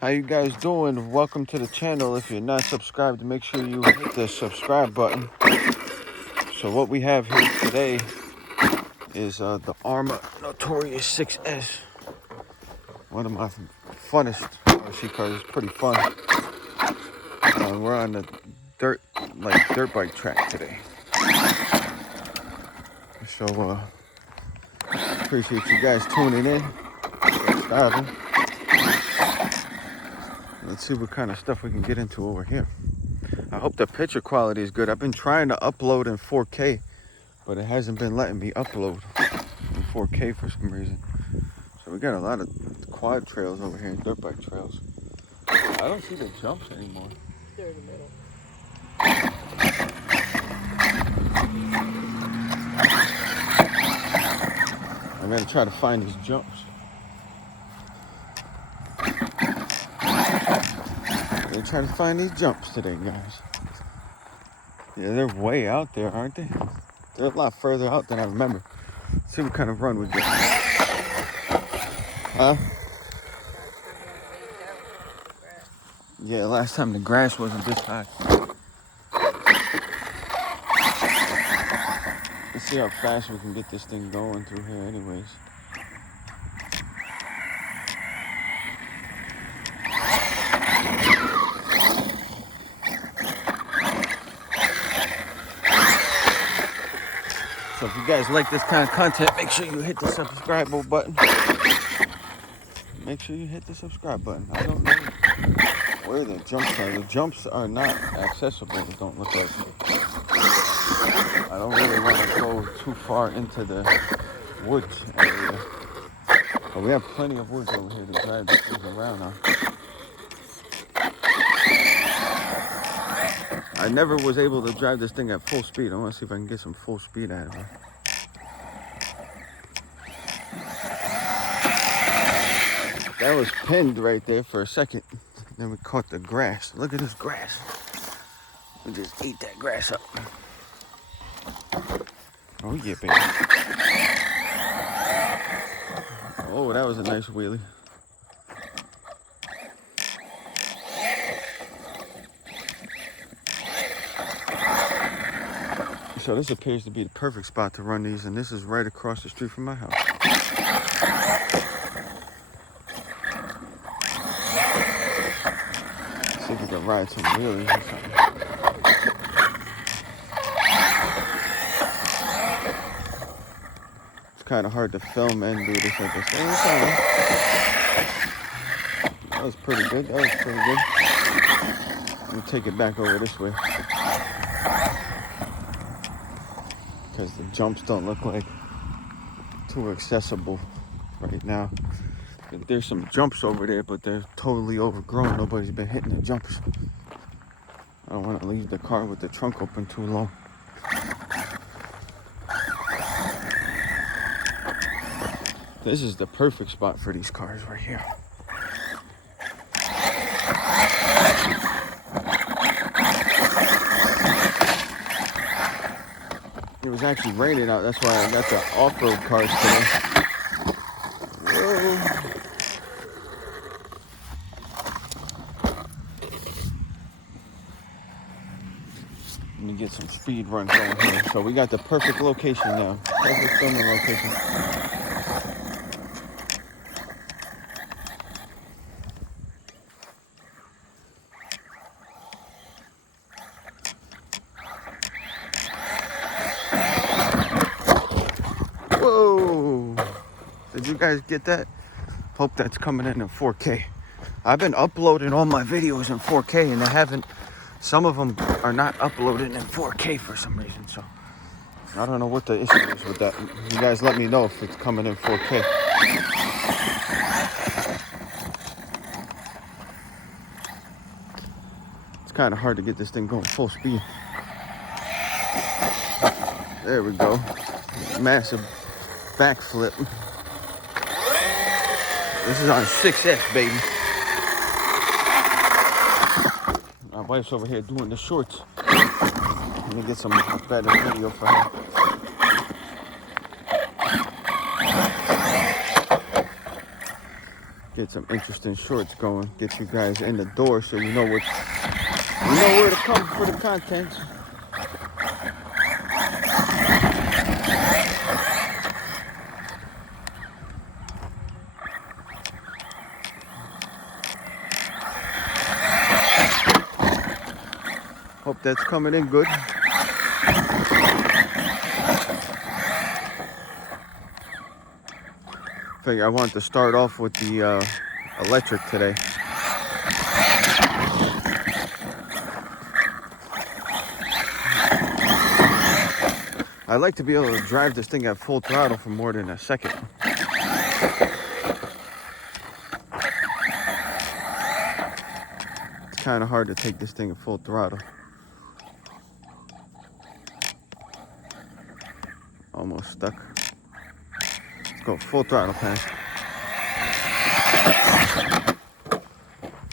How you guys doing? Welcome to the channel. If you're not subscribed, make sure you hit the subscribe button. So what we have here today is the Arrma Notorious 6S. One of my funnest RC cars. It's pretty fun. We're on the dirt bike track today. So appreciate you guys tuning in. Let's see what kind of stuff we can get into over here. I hope the picture quality is good. I've been trying to upload in 4K, but it hasn't been letting me upload in 4K for some reason. So we got a lot of quad trails over here, dirt bike trails. I don't see the jumps anymore. They're in the middle. I'm gonna try to find these jumps. I'm gonna try to find these jumps today, guys. Yeah, they're way out there, aren't they? They're a lot further out than I remember. Let's see what kind of run we get. Huh? Yeah, last time the grass wasn't this high. Let's see how fast we can get this thing going through here anyways. So if you guys like this kind of content, make sure you hit the subscribe button. Make sure you hit the subscribe button. I don't know where the jumps are. The jumps are not accessible, it don't look like. I don't really want to go too far into the woods area. But we have plenty of woods over here to drive this thing around on. I never was able to drive this thing at full speed. I want to see if I can get some full speed out of it. That was pinned right there for a second. Then we caught the grass. Look at this grass. We just ate that grass up. Oh yeah, baby. Oh, that was a nice wheelie. So this appears to be the perfect spot to run these, and this is right across the street from my house. See if we can ride some wheelies or something. It's kind of hard to film and do this at the same time. That was pretty good. That was pretty good. Let me take it back over this way. Because the jumps don't look like too accessible right now. There's some jumps over there, but they're totally overgrown. Nobody's been hitting the jumps. I don't want to leave the car with the trunk open too long. This is the perfect spot for these cars right here. It was actually raining out. That's why I got the off-road cars today. Whoa. Let me get some speed runs going here. So we got the perfect location now. Perfect filming location. Whoa! Did you guys get that? Hope that's coming in 4K. I've been uploading all my videos in 4K and they haven't. Some of them are not uploaded in 4K for some reason, so I don't know what the issue is with that. You guys let me know if it's coming in 4K. It's kind of hard to get this thing going full speed. There we go. Massive backflip. This is on 6S, baby. My wife's over here doing the shorts. Let me get some better video for her. get some interesting shorts going. Get you guys in the door so you know where to come for the content. Hope that's coming in good. Figure I wanted to start off with the electric today. I like to be able to drive this thing at full throttle for more than a second. It's kind of hard to take this thing at full throttle. Almost stuck. Let's go full throttle, Pan.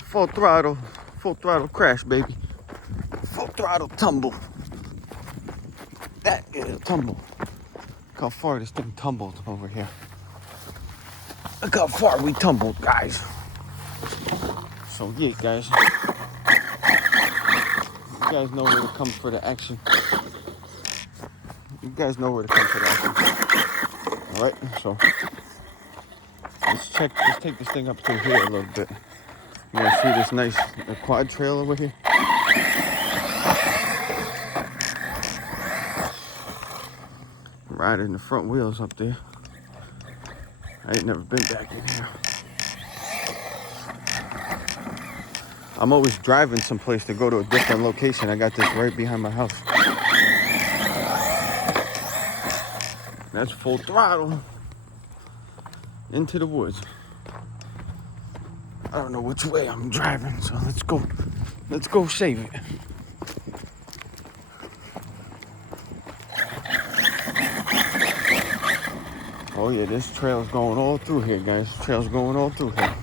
Full throttle crash, baby. Full throttle tumble. That is a tumble. Look how far this thing tumbled over here. Look how far we tumbled, guys. So yeah, guys. You guys know where to come for the action. You guys know where to come for the action. Alright, so let's take this thing up to here a little bit. You wanna see this nice quad trail over here? Riding the front wheels up there. I ain't never been back in here. I'm always driving someplace to go to a different location. I got this right behind my house. That's full throttle into the woods. I don't know which way I'm driving, so let's go save it. Oh yeah, this trail's going all through here, guys. Trail's going all through here.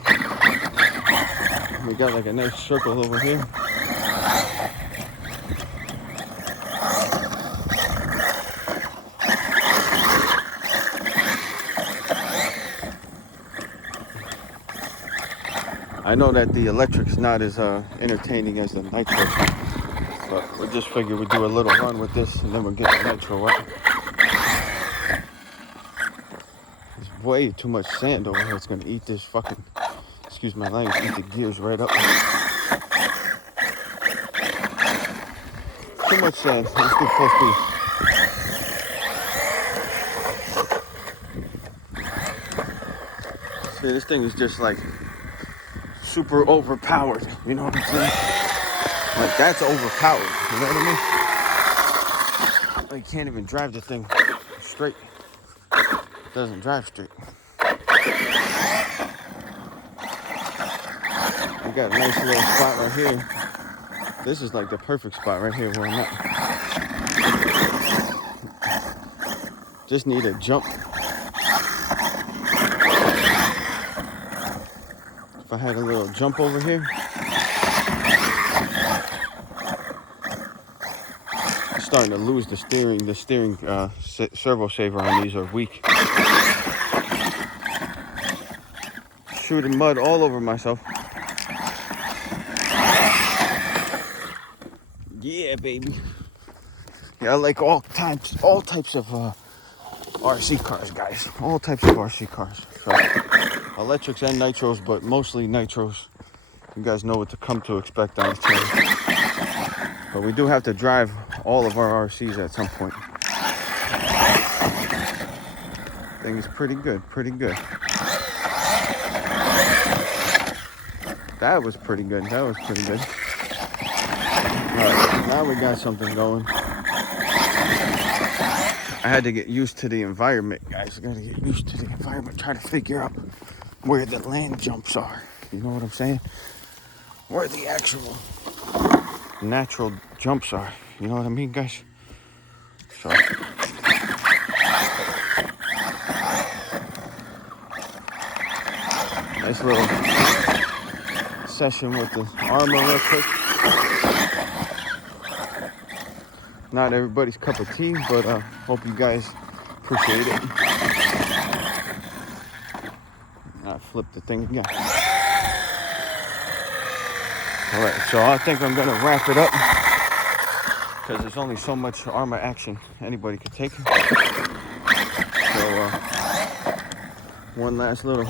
We got like a nice circle over here. I know that the electric's not as entertaining as the nitro, but we just figured we'd do a little run with this and then we'll get the nitro up. There's way too much sand over here. It's gonna eat this fucking, excuse my language, eat the gears right up. Too much sand. Let's do full speed. See, this thing is just like super overpowered, you know what I'm saying? Like, that's overpowered, you know what I mean? You can't even drive the thing straight. It doesn't drive straight. We got a nice little spot right here. This is like the perfect spot right here where I'm at. Just need a jump. If I had a little jump over here. I'm starting to lose the steering. The steering servo saver on these are weak. Shooting mud all over myself. Yeah, baby. Yeah, I like all types of RC cars, guys. All types of RC cars. So, electrics and nitros, but mostly nitros. You guys know what to come to expect on this channel. But we do have to drive all of our RCs at some point. Thing is pretty good, pretty good. That was pretty good. That was pretty good. Alright, now we got something going. I had to get used to the environment, guys. I gotta get used to the environment. Try to figure out where the land jumps are. You know what I'm saying? Where the actual natural jumps are. You know what I mean, guys? So. Nice little session with the Arrma real quick. Not everybody's cup of tea, but hope you guys appreciate it. flip the thing again. Alright, so I think I'm gonna wrap it up because there's only so much Arrma action anybody could take. So one last little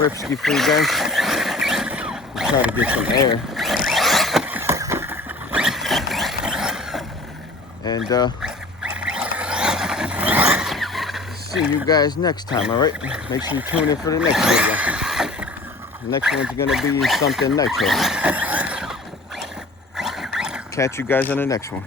ripski for you guys. I'll try to get some air. And see you guys next time, alright? Make sure you tune in for the next video. The next one's gonna be something nitro. Catch you guys on the next one.